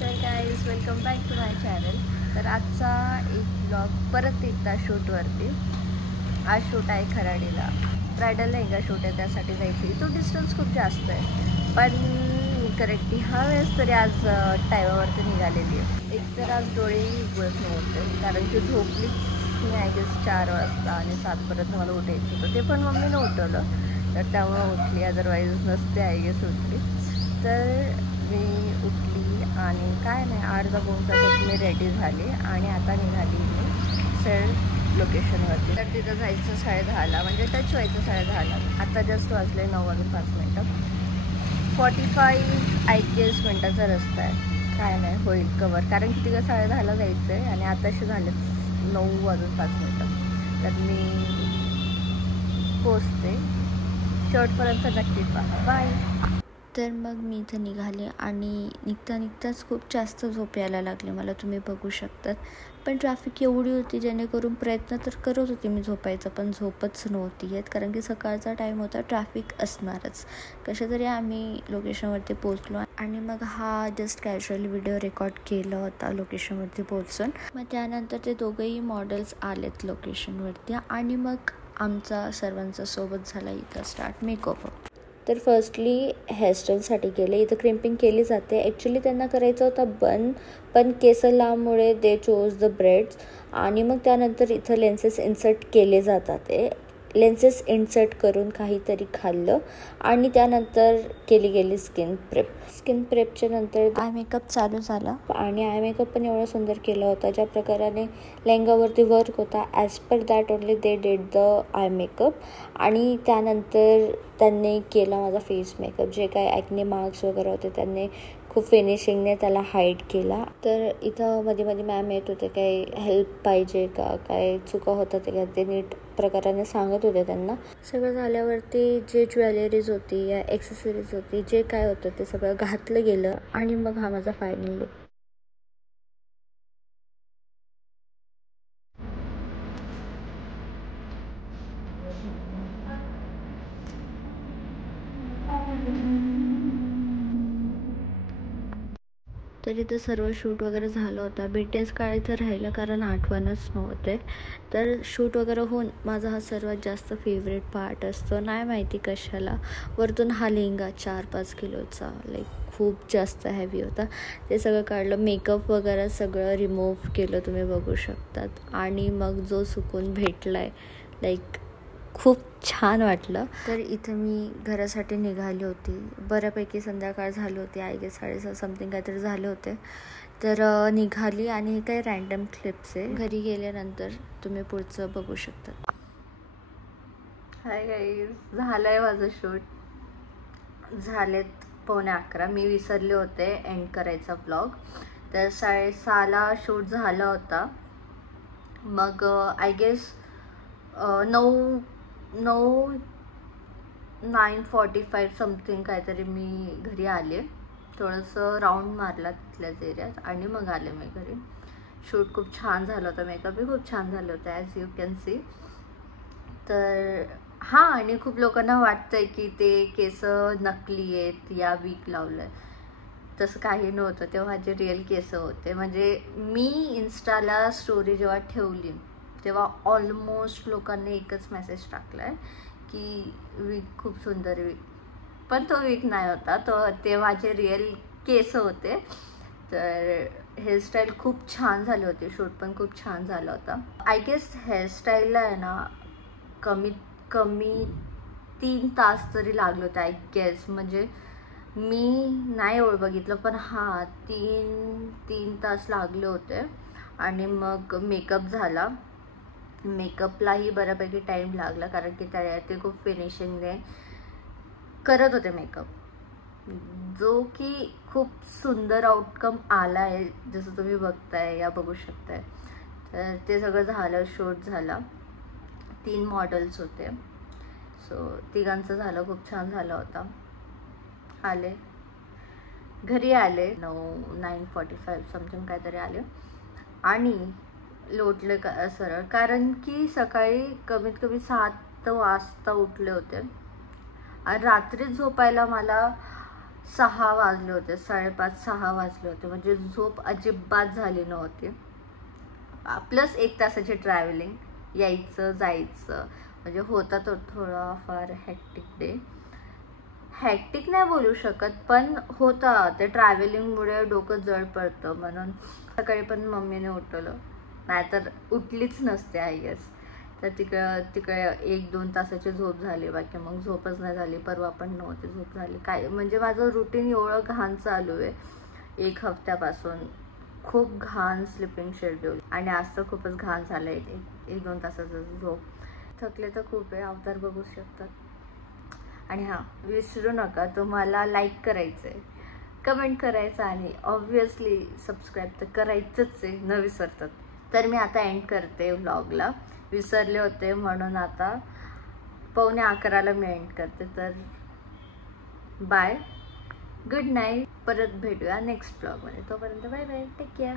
तर guys welcome back to my channel. तर आजचा एक ब्लॉग परत एकदा शूटवरती. आज शूट आहे खराडीला, ब्रायडल लेहंगा शूट आहे, त्यासाठी जायची. तो डिस्टन्स खूप जास्त आहे, पण करेक्टली ह्या वेळेस तरी आज टायमावरती निघालेली आहे. एक तर आज डोळेही उघडत नव्हते, कारण की झोपलीच मी आय गेस 4 वाजता आणि 7पर्यंत मला उठायचं होतं. ते पण मम्मीनं उठवलं, तर त्यामुळं उठली, अदरवाईज नसते आय गेस उठली. तर मी उठली आणि काय नाही, अर्धा पाऊण तासात मी रेडी झाली आणि आता निघाली मी सर लोकेशनवरती. तर तिथं जायचं 10:30ला, म्हणजे टच व्हायचं 10:30ला. आता जस्ट वाजले 9:05. 45 आय गेस मिनटाचा रस्ता आहे. काय नाही, होईल कवर, कारण की तिथं 10:30ला जायचं आहे आणि आताशी झाले 9:05. तर मी पोचते. शेवटपर्यंत नक्की पहा. बाय. तर मग मी इथं निघाले आणि निघताच खूप जास्त झोप यायला लागली मला, तुम्ही बघू शकतात. पण ट्रॅफिक एवढी होती, जेणेकरून प्रयत्न तर करत होते मी झोपायचा, पण झोपच नव्हती येत, कारण की सकाळचा टाईम होता, ट्रॅफिक असणारच. कशा तरी आम्ही लोकेशनवरती पोचलो आणि मग हा जस्ट कॅज्युअली व्हिडिओ रेकॉर्ड केला होता लोकेशनवरती पोचून. मग त्यानंतर ते दोघंही मॉडेल्स आलेत लोकेशनवरती आणि मग आमचा सर्वांचा सोबत झाला इथं स्टार्ट मेकओव्हर. तर फर्स्टली हेअरस्टाईलसाठी गेले. इथं क्रिम्पिंग केली जाते. ॲक्च्युली त्यांना करायचं होतं बन, पण केस लांबमुळे दे चोज द ब्रेड्स. आणि मग त्यानंतर इथं लेन्सेस इन्सर्ट केले जातात. ते लेन्सेस इन्सर्ट करून काहीतरी खाल्लं आणि त्यानंतर केली गेली स्किन प्रेप. स्किन प्रेपच्या नंतर आय मेकअप चालू झाला आणि आय मेकअप पण एवढा सुंदर केला होता, ज्या प्रकाराने लेहंगावरती वर्क होता, as per that only they did the eye makeup. आणि त्यानंतर त्यांनी केला माझा फेस मेकअप. जे काही ॲक्ने मार्क्स वगैरे होते त्यांनी खूप फिनिशिंगने त्याला हाईड केला. तर इथं मध्ये मॅम येत होते, काही हेल्प पाहिजे का, काय चुका होतात ते का, ते नीट प्रकाराने सांगत होते त्यांना. सगळं झाल्यावरती जे ज्वेलरीज होती या ॲक्सेसरीज होती, जे काय होतं ते सगळं घातलं गेलं आणि मग हा माझा फायनल लुक. तर इथं सर्व शूट वगैरे झालं होतं. BTS काढायचं राहिलं, कारण आठवणच नव्हते. तर शूट वगैरे होऊन माझा हा सर्वात जास्त फेवरेट पार्ट असतो, नाही माहिती कशाला. वरतून हा लेहंगा 4-5 किलोचा, लाईक खूप जास्त हेवी होता. ते सगळं काढलं, मेकअप वगैरे सगळं रिमूव्ह केलं, तुम्ही बघू शकतात. आणि मग जो सुकून भेटला आहे, लाईक खूप छान वाटलं. तर इथं मी घरासाठी निघाली होती. बऱ्यापैकी संध्याकाळ झाली होती, आय गेस 6:30 समथिंग काहीतरी झाले होते. तर निघाली आणि हे काही रँडम क्लिप्स आहे. घरी गेल्यानंतर तुम्ही पुढचं बघू शकता. हाय गाईज, झालं आहे माझं शूट. झालेत 9:45. मी विसरले होते एंड करायचा ब्लॉग. तर 6:30ला शूट झाला होता. मग आय गेस 9:45 समथिंग काहीतरी मी घरी आले. थोडंसं राऊंड मारला तिथल्याच एरियात आणि मग आले मी घरी. शूट खूप छान झालं होतं, मेकअपही खूप छान झालं होतं, ॲज यू कॅन सी. तर हां, आणि खूप लोकांना वाटतंय की ते केस नकली आहेत या वीक लावलं आहे. तसं काही नव्हतं, तेव्हा माझे रिअल केस होते. म्हणजे मी इन्स्टाला स्टोरी जेव्हा ठेवली तेव्हा ऑलमोस्ट लोकांनी एकच मेसेज टाकला आहे की वीक खूप सुंदर वीक, पण तो वीक नाही होता, ते माझे रिअल केस होते. तर हेअरस्टाईल खूप छान झाली होती, शूट पण खूप छान झाला होता. आय गेस हेअरस्टाईलला आहे ना कमीत कमी 3 तास तरी लागले होते आय गेस. म्हणजे मी नाही एवढं बघितलं, पण हां 3 तास लागले होते. आणि मग मेकअप झाला. मेकअपलाही बऱ्यापैकी टाईम लागला, कारण की ते खूप फिनिशिंगने करत होते मेकअप, जो की खूप सुंदर आउटकम आला आहे, जसं तुम्ही बघताय या बघू शकताय. तर ते सगळं झालं, शूट झाला. 3 मॉडेल्स होते, सो तिघांचं झालं, खूप छान झालं होता. आले घरी, आले 9:45 समथिंग काहीतरी आले आणि लोटले सरळ, कारण की सकाळी कमीत कमी 7 वाजता उठले होते. आणि रात्री झोपायला मला 6 वाजले होते, 5:30-6 वाजले होते, म्हणजे झोप अजिबात झाली नव्हती. प्लस 1 तासाची ट्रॅव्हलिंग, यायचं जायचं, म्हणजे होता तो थोडा फार हॅक्टिक डे. हॅक्टिक नाही बोलू शकत, पण होता. ते ट्रॅव्हलिंगमुळे डोकं जड पडतं, म्हणून सकाळी पण मम्मीने उठवलं, नाहीतर उठलीच नसते आय गेस. तर तिकडे 1-2 तासाची झोप झाली, बाकी मग झोपच नाही झाली. परवा पण नव्हती झोप झाली. काय म्हणजे माझं रुटीन एवढं घाण चालू आहे 1 हफ्त्यापासून, खूप घाण स्लिपिंग शेड्यूल. आणि आज तर खूपच घाण झालं आहे. 1-2 तासाचं झोप. थकले तर खूप आहे, अवतार बघू शकतात. आणि हां, विसरू नका, तुम्हाला लाईक करायचं आहे, कमेंट करायचं आणि ऑब्व्हियसली सबस्क्राईब तर करायचंच आहे, न विसरतात. तर मी आता एंड करते व्लॉगला. विसरले होते म्हणून आता 11:15 मी एंड करते. तर बाय, गुड नाईट. परत भेटूया नेक्स्ट व्लॉगमध्ये. तोपर्यंत बाय बाय, टेक केअर.